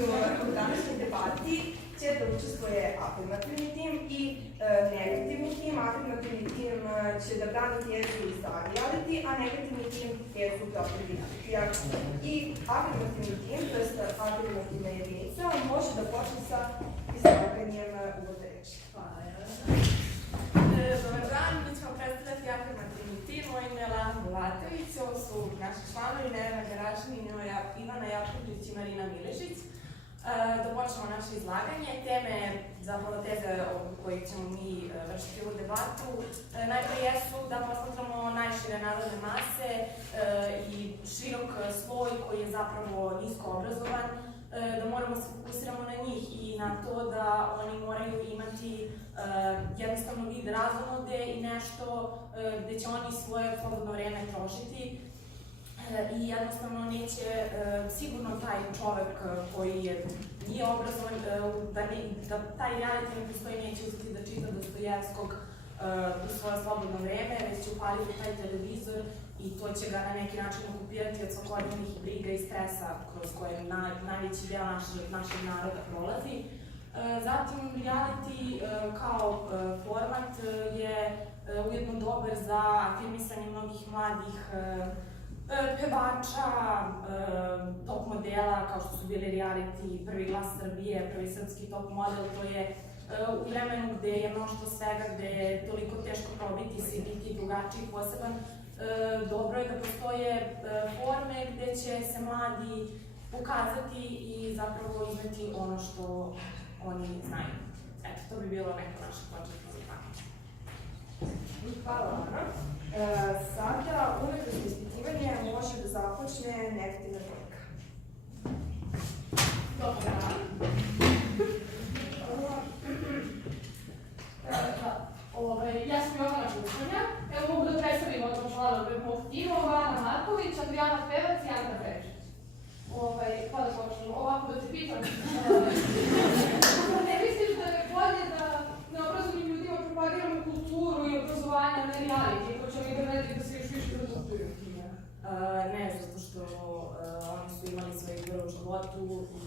U današnjoj debati će da učestvuje afirmativni tim i negativni tim. Afirmativni tim će da brani tezu za reality, a negativni tim tezu protiv reality. I afirmativni tim, to je afirmativna jedinica, može da počne sa izlaganjem uvodne reči. Hvala. Dobar dan, mi ćemo predstavljati afirmativni tim. Moje ime je Lana Bulatović, ovo su naši članovi Nevena Garažin, Ivana Jakovljević i Marina Miležić. Da počnemo naše izlaganje. Teme, zapravo teze o kojih ćemo mi vršiti ovu debatu, najprej jesu da posmatramo najšire narodne mase i širok sloj koji je zapravo nisko obrazovan, da moramo se fokusiramo na njih i na to da oni moraju imati jednostavno vid razonode i nešto gde će oni svoje slobodno vreme trošiti i jednostavno neće sigurno taj čovek koji nije obrazovan, da taj reality ne postoji, neće uspjeti da čita Dostojevskog u svoje slobodno vreme, već će upaliti taj televizor i to će ga na neki način okupirati od svakodnevnih briga i stresa kroz koje najveći deo našeg naroda prolazi. Zatim, reality kao format je ujedno dobar za afirmisanje mnogih mladih pevača, top modela, kao što su bili reality, Prvi glas Srbije, Prvi srpski top model. To je u vremenu gde je mnoštvo svega, gde je toliko teško probiti se i biti drugačiji, poseban. Dobro je da postoje forme gde će se mladi pokazati i zapravo izneti ono što oni znaju. Eto, to bi bilo neko naše početno izlaganje. Hvala, Ana. Sada umetnost ispitivanje može da započne negativna trojka. Dobar dan. Ja sam Jovana Čučanja. Evo mogu da predstavim od članove mog tima, Ana Marković, Adriana Pevac i Anka Pečić. Pa da počnemo, ovako da te pitam. Ne misliš da je bolje da neobrazovnim ljudima propagiramo kulturu i obrazovanje, a ne reality, ko će oni da gledaju da se još više produtuju? Ne, zato što oni su imali svoje izbore u životu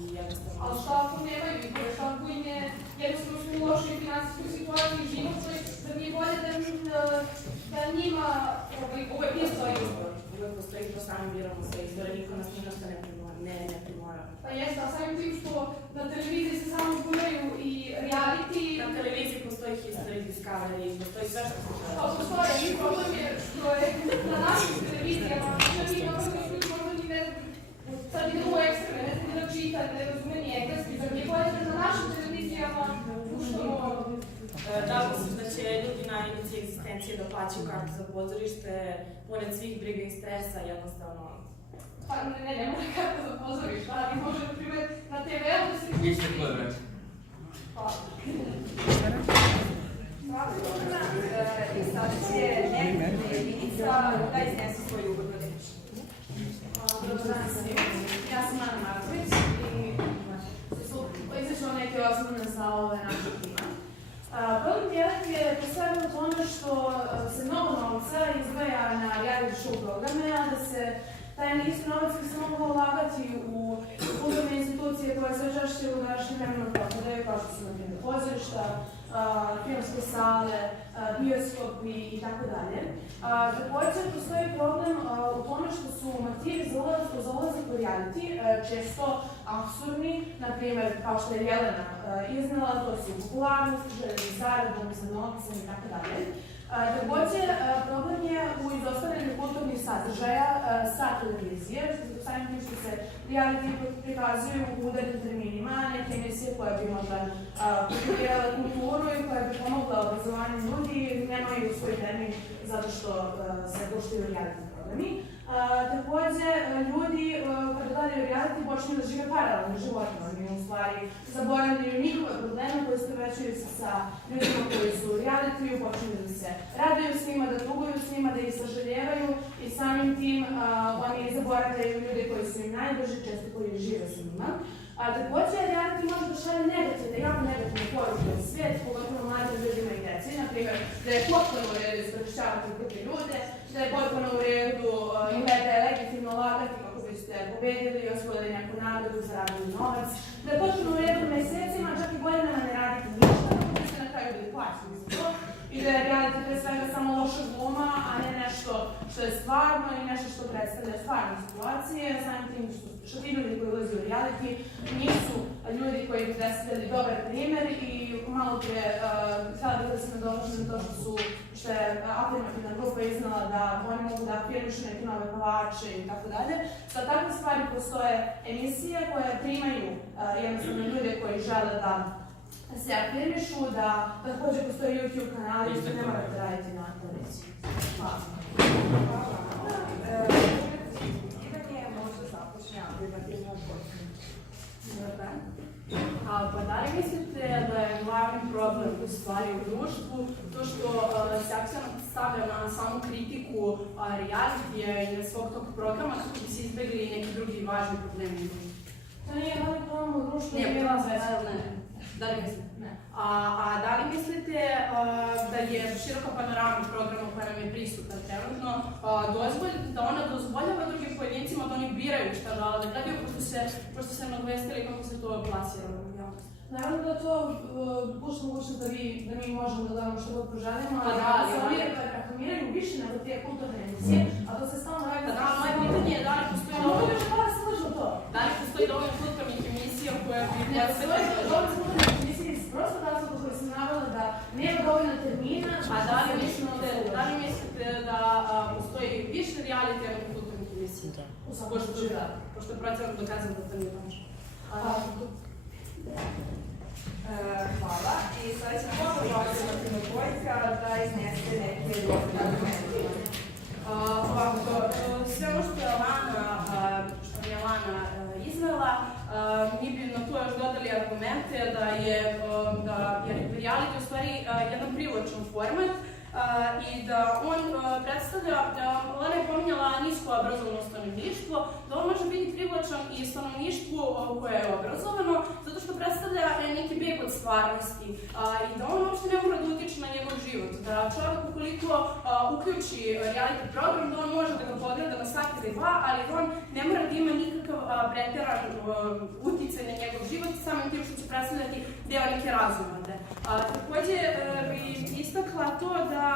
i jednostavno... Ali šta ako nemaju izbore, šta ako im je jednostavno su u lošoj finansijskoj situaciji životnoj, da nije bolje da njima uvek postoji izbor? Uvek postoji, to sami biramo sve izbore, niko nas ništa ne primora. Pa jeste, a samim tim što na televiziji se samo guraju i reality... Na televiziji postoji History, Discovery, postoji sve što se žele. Pa postoje, i problem je što je na našim televizijama, što mi obrazovni ljudi možda ni ne znam, sad ide u ekstreme, ne znam da čita, ne razume ni engleski, da mi je bolje da na našim televizijama puštamo... Da li misliš da će ljudi na inici egzistencije da plaćaju kartu za pozorište, pored svih briga i stresa, jednostavno... Pa ne mora karta za pozorište, ali može, na primjer, na TV-u da se... Ište kvadrat. Hvala. Hvala, Jovana. I sada će negativna jedinica da iznese svoju uvodnu reč. Dobar dan svima. Ja sam Ana Marković i iznećemo neke osnovne stavove našeg tima. Problem reality je posebno u tome što se mnogo novca izdvaja na reality show programe, a da se taj isti novac bi se mogao ulagati u kulturne institucije koje sve češće u današnjem vremenu propadaju, kao što su na primjer pozorišta, filmske sale, bioskopi i tako dalje. Također, postoji problem u tome što su motivi za ulazak u reality često apsurdni, na primjer, kao što je Jelena iznela, to su popularnost, želje za zaradom, za novcem i tako dalje. Također, problem je u izostavljanju kulturnih sadržaja sa televizije, samim tim što se reality prikazuju u udarnim terminima, neke emisije koje bi možda kultivirale kulturu i koje bi pomogla obrazovanju ljudi, nemaju svoj termin zato što se puštaju reality programi. Također, ljudi kada gledaju reality počinju da žive paralelnim životima, oni u stvari zaboravljaju njihove probleme koje se većuju sa ljudima koji su u realitiju, počinju da se raduju s njima, da tuguju s njima, da ih sažaljevaju i samim tim oni zaboravljaju ljude koji su im najbliži, često koji žive s njima. Također, reality može da šalje negativne, jako negativne poruke u svijet, pogotovo mladim ljudima i deci. Naprimjer, da je potpuno u redu iskorišćavati druge ljude, da je potpuno u redu i da je legitimno lagati kako biste ste pobedili, osvojili neku nagradu, zaradili novac, da točno u redu mesecima, čak i godinama ne radite ništa, da ste na kraju bili plaćeni za to i da je reality pre svega samo loša gluma, a ne nešto što je stvarno i nešto što predstavlja stvarne situacije. Samim tim što ti ljudi koji ulazi u reality nisu ljudi koji predstavljali dobar primer i malo prije htjela da se nadođe na to što je afirmativna grupa iznala da oni mogu da afirmišu neke nove pavače i tako dalje. Sa takve stvari postoje emisije koje primaju jednostavno ljude koji žele da se afirmišu, da također postoji YouTube kanali i ne morate raditi na televiziji. Hvala. Pitanje je možda započne afirmativno odgovorno. Pa da li mislite da je glavni problem u stvari u društvu to što se akcent stavlja na samu kritiku realitija i na svog tog programa kako bi se izbjegli neki drugi važni problemi? To nije glavni problem u društvu. Nije bila sve, ne. Da li mislite? Ne. A da li mislite da je široka panorama programa koja nam je prisutna trenutno da ona dozvoljava drugim pojedincima da oni biraju šta žele da gledaju pošto se nagovestili kako se to plasira u javnosti? Naravno da to pušta mogućnost da mi možemo da gledamo što god poželimo, Pa ali da, da se ovdje reklamiraju više nego te kulturne emisije, a to se stalno radi. Da, moje pitanje je da li postoji dovoljno... Da se slažu to. Da li postoji dovoljno kulturnih emisija koje bi... Ne, postoji dovoljno kulturnih emisija iz prostog razloga koji sam navela da nema dovoljno termina. A da li mislite da postoji više realitija nego kulturnih emisija? U svakom slučaju da. Pošto je procent dokazano da to nije tačno. Hvala. I sada će ponovno afirmativna dvojka da iznese neke dobre argumente. Ovako, sve ono što je Lana izvela, mi bi na to još dodali argumente da je reality u stvari jedan privlačan format i da on predstavlja, Lana je pominjala nisko obrazovano stanovništvo, da on može biti privlačan i stanovništvu koje je obrazovano, zato što predstavlja neki beg od stvarnosti i da on uopšte ne mora da utiče na njegov život. Da čovjek ukoliko uključi reality program, da on može da ga pogleda na sat ili dva, ali on ne mora da ima nikakav preteran uticaj na njegov život, samim tim što će predstavljati deo neke razumade. Takođe bi istakla to da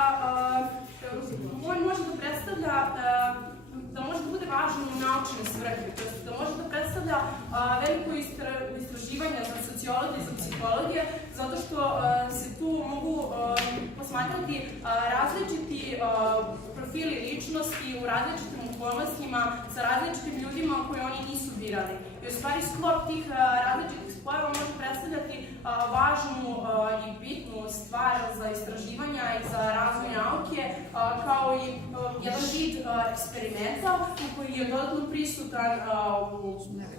on može da predstavlja, da može da bude važan u naučne svrhe, da može da predstavlja veliko istraživanje za sociologije i za psihologije, zato što se tu mogu posmatrati različiti profili ličnosti u različitim okolnostima sa različitim ljudima koje oni nisu birali. I u stvari sklop tih različitih spojeva može predstavljati važnu i bitnu stvar za istraživanja i za razvoj nauke, kao i jedan vid eksperimenta koji je dodatno prisutan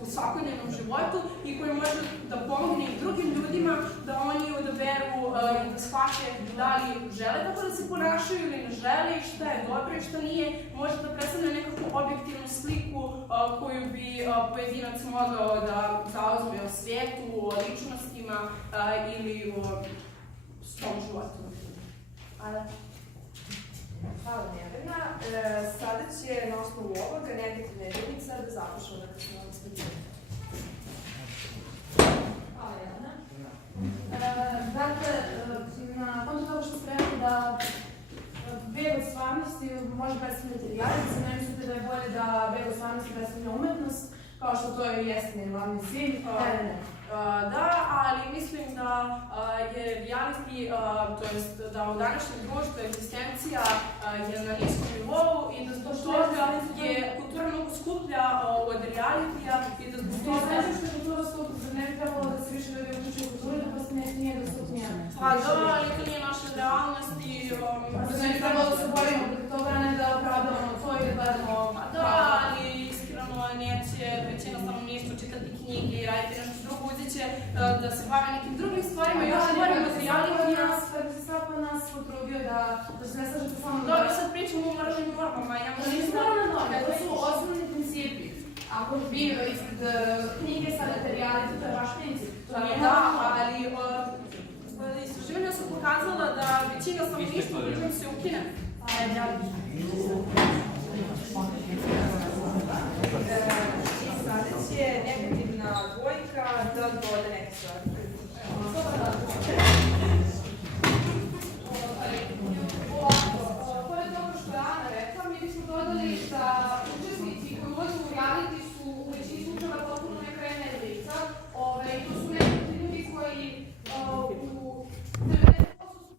u svakodnevnom životu i koji može da pomogne i drugim ljudima da oni odaberu i da shvate da li žele tako da se ponašaju ili ne žele i šta je dobro i šta nije, može da predstavlja nekakvu objektivnu sliku koju bi pojedinac mogao da zauzme o svijetu, o ličnostima ili o svom životu. Hvala Nevena. Sada će na osnovu ovoga negativna jedinica da započne da se nam ispituje. Hvala Jelena. Dakle, na kontu toga što ste rekli da beg od stvarnosti može predstavljati reality, ne mislite da je bolje da beg od stvarnosti predstavlja umetnost, kao što to i jeste njen glavni cilj? Ne. Da, ali mislim da je reality, to jest da u današnjem društvu egzistencija je na niskom nivou i da zbog toga je kultura mnogo skuplja od realitija i da zbog toga... Znači što je kultura skuplja, da ne bi trebalo da se više ljudi uključuju u kulturu, da posto nije dostupnija. Pa da, ali to nije naša realnost i... Da ne bi trebalo da se borimo protiv toga, a ne da opravdavamo to i da gledamo... Da, ali iskreno neće većina stanovništva čitati knjige i raditi nešto drugo, uzet će da se bave nekim drugim stvarima, još govorimo o realitija. Kada bi se svako od nas potrudio da se ne slažete samo na Dobro, sad pričamo o moralnim normama, ja to nisu moralne norme, to su osnovni principi. Ako vi ispred knjige stavljate reality, to je vaš princip. Da, ali istraživanja su pokazala da većina stanovništva pritom se ukine. Hvala. će negativna dvojka da dode neke stvari. Ovako, pored toga što je Ana rekla, mi bismo dodali da učesnici koji ulaze u reality su u većini slučajeva potpuno neka jedna lica. To su neki ljudi koji u 90% su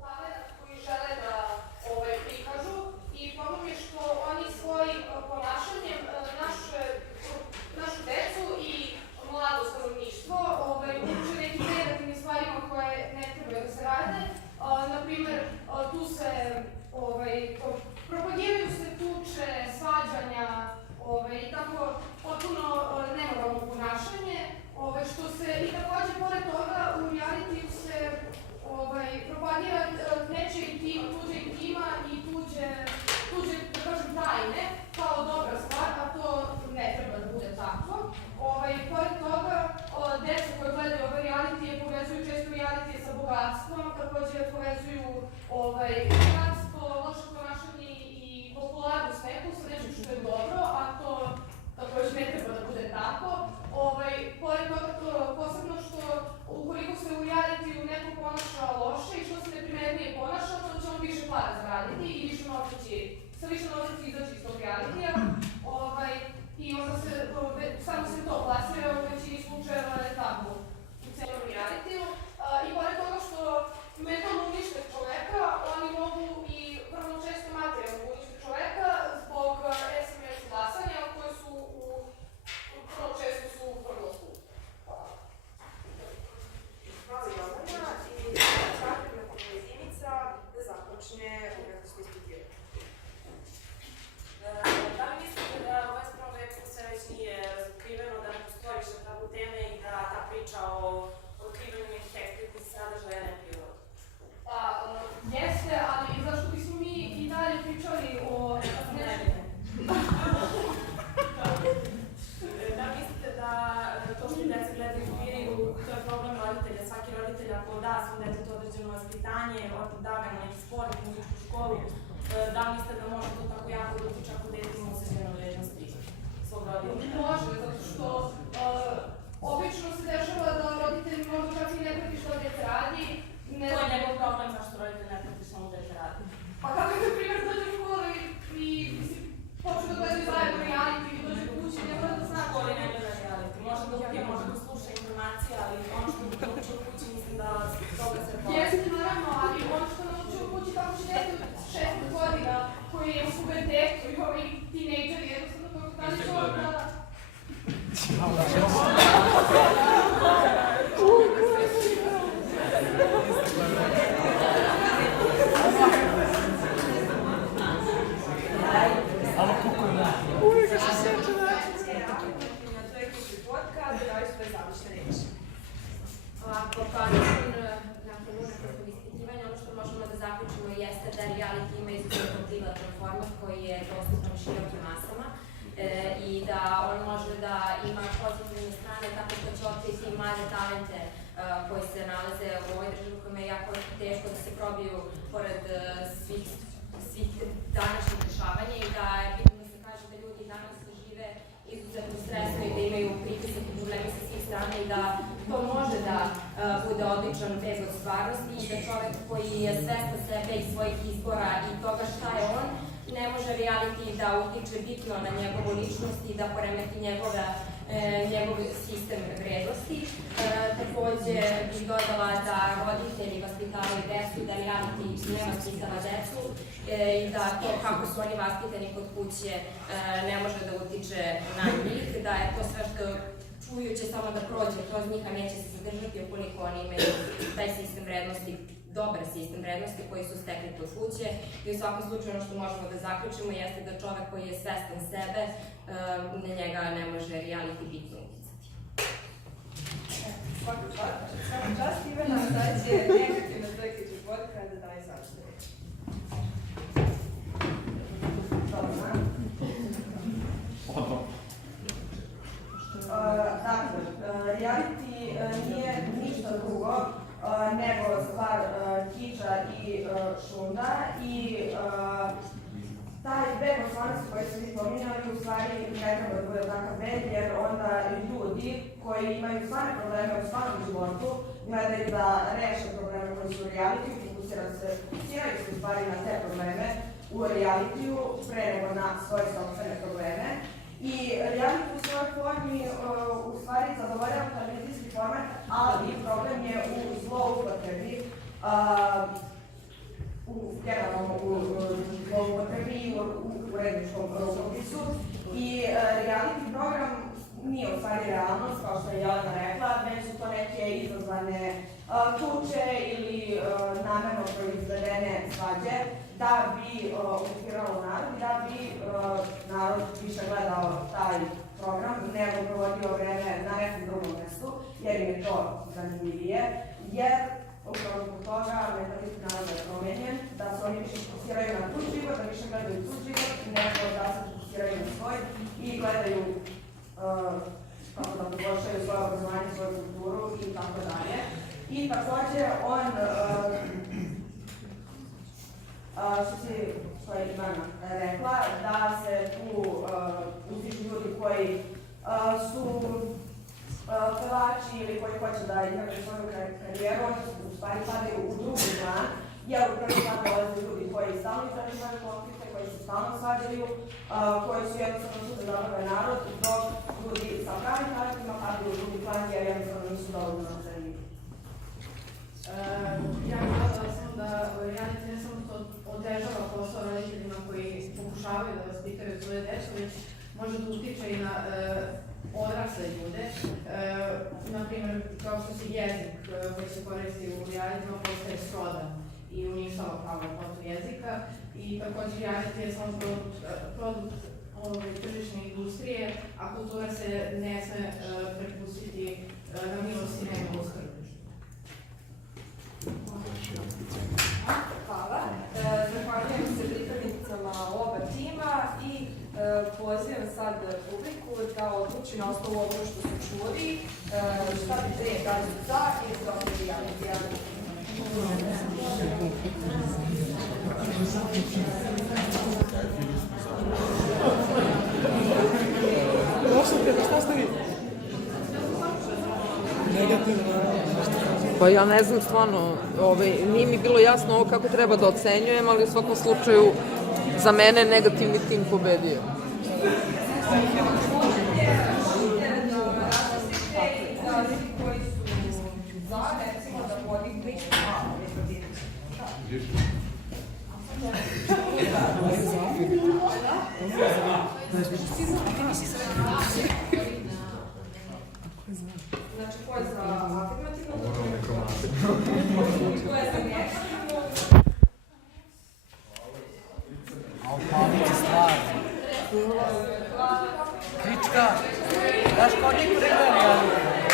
talent koji žele da prikažu i problem je što oni svojim ponašanjem našu decu i mlado stanovništvo uče nekim negativnim stvarima koje ne treba da se rade. Naprimer, tu se propagiraju se tuče, svađanja i tako potpuno nemoralno ponašanje, što se i takođe pored toga u realitiju se propagira nečiji intim, tuđe intima i tuđe, da kažem, tajne kao dobra stvar, a to ne treba da bude tako. Pored toga, deca koje gledaju ove realitije povezuju često realitije sa bogatstvom, takođe povezuju bogatstvo, loše ponašanje i popularnost neku sa nečim što je dobro, a to takođe ne treba da bude tako. Pored toga, to posebno što ukoliko se u realitiju neko ponaša loše i što se neprimernije ponaša, to će on više para zaraditi i sa više novca će izaći iz tog realitija. I onda samo se to plasira u većini slučajeva je tako u celom realitiju. I pored toga što mentalno unište čoveka, oni mogu i vrlo često materijalno unište čoveka zbog SMS glasanja koje su vrlo često su vrlo skupe. Hvala Jovana i afirmativna jedinica da započne umetničko ispitivanje. Da li mislite da ovaj spravo ekskursa već nije razotkriveno, da ne postoji više tabu teme i da ta priča o otkrivanju nekih eksplicitnih sadržaja ne prirod? Pa, jeste, ali zašto bismo mi i dalje pričali o nečemu? Da mislite da to što deca gledaju u viriju, to je problem roditelja. Svaki roditelj ako da svom detetu određeno vaspitanje, da ga na neki sport, muzičku školu, da mislite da može to tako jako da utiče ako dete ima osjećajne vrednosti svog roditelja? Može, zato što obično se dešava da roditelj možda čak i ne prati što dete radi. To je njegov problem zašto roditelj ne prati što mu dete radi. Pa kako je, na primjer, dođe u školu i počne da gledaju zajedno reality i dođe kući, ne mora da zna Školi ne gleda reality. Može da upije, može da sluša informacije, ali ono što bi naučio u kući, mislim da toga se pola. Jeste, naravno, ali ono što naučio u kući kako će dete od 16 godina koji je u pubertetu i ovi tinejdžeri, jednostavno kako kaže čovjek da... Ovako, nakon umetničkog ispitivanja, ono što možemo da zaključimo jeste da reality ima izuzetno privatan format koji je dostupan širokim masama i da on može da ima pozitivne strane tako što će otkriti mlade talente koji se nalaze u ovoj državi kojima je jako teško da se probiju pored svih današnjih dešavanja i da je bitno da se kaže da ljudi danas žive izuzetno stresno i da imaju pritisak i problemi sa svih strana i da to može da bude odličan beg od stvarnosti i da čovek koji je svestan sebe i svojih izbora i toga šta je on, ne može reality da utiče bitno na njegovu ličnost i da poremeti njegov sistem vrednosti. Takođe bih dodala da roditelji vaspitavaju decu, da reality ne vaspitava decu i da to kako su oni vaspitani kod kuće ne može da utiče na njih, da je to sve što čuju će samo da prođe kroz njih, a neće se zadržati ukoliko oni imaju taj sistem vrednosti, dobar sistem vrednosti koji su stekli kod kuće. I u svakom slučaju ono što možemo da zaključimo jeste da čovek koji je svestan sebe, na njega ne može reality bitno uticati. Svaka čast, Ivana, da će negativna dvojka četvorka da daje završnu reč. Dakle, reality nije ništa drugo nego stvar kiča i šunda i taj beg od stvarnosti koji ste vi pominjali u stvari ne treba da bude takav beg, jer onda ljudi koji imaju stvarne probleme u stvarnom životu gledaju da reše probleme koji su u realitiju, fokusiraju se u stvari na te probleme u realitiju pre nego na svoje sopstvene probleme. I reality u svojoj formi u stvari zadovoljava televizijski format, ali problem je u zloupotrebi, generalno u zloupotrebi i u uredničkom rukopisu. I reality program nije u stvari realnost, kao što je Jelena rekla, već su to neke izazvane tuče ili namerno proizvedene svađe da bi okupiralo narod i da bi narod više gledao taj program, nego provodio vreme na nekom drugom mestu, jer im je to zanimljivije, jer upravo zbog toga mentalitet naroda je promenjen, da se oni više fokusiraju na tuđ život, da više gledaju tuđ život, nego da se fokusiraju na svoj i gledaju kako da poboljšaju svoje obrazovanje, svoju kulturu i tako dalje. I takođe on, što je Ivana rekla, da se tu utiču ljudi koji su pevači ili koji hoće da igraju svoju karijeru, oni u stvari padaju u drugi plan, jer u prvi plan dolaze ljudi koji stalno izražavaju konflikte, koji se stalno svađaju, koji su jednostavno tu da zabave narod, dok ljudi sa pravim talentima padaju u drugi plan jer jednostavno nisu dovoljno zanimljivi. Ja bih gledala samo da reality ne samo to otežava posao roditeljima koji pokušavaju da vaspitaju svoje decu, već može da utiče i na odrasle ljude. Naprimjer, kao što se jezik koji se koristi u realitima postaje srodan i uništava pravo kontu jezika. I takođe reality je samo produkt tržišne industrije, a kultura se ne sme prepustiti na milost i nemilost tržišta. Hvala. Zahvaljujem se pripadnicama oba tima i pozivam sad publiku da odluči na osnovu ovoga što su čuli šta bi pre kažu za i protiv realitija. Šta ste vi? Pa ja ne znam stvarno, nije mi bilo jasno ovo kako treba da ocenjujem, ali u svakom slučaju za mene negativni tim pobedio. Znači, ko je za afirmativno? Ko je za negativno? Alfabeti stvar. Krička. Daš kao niko ne gleda.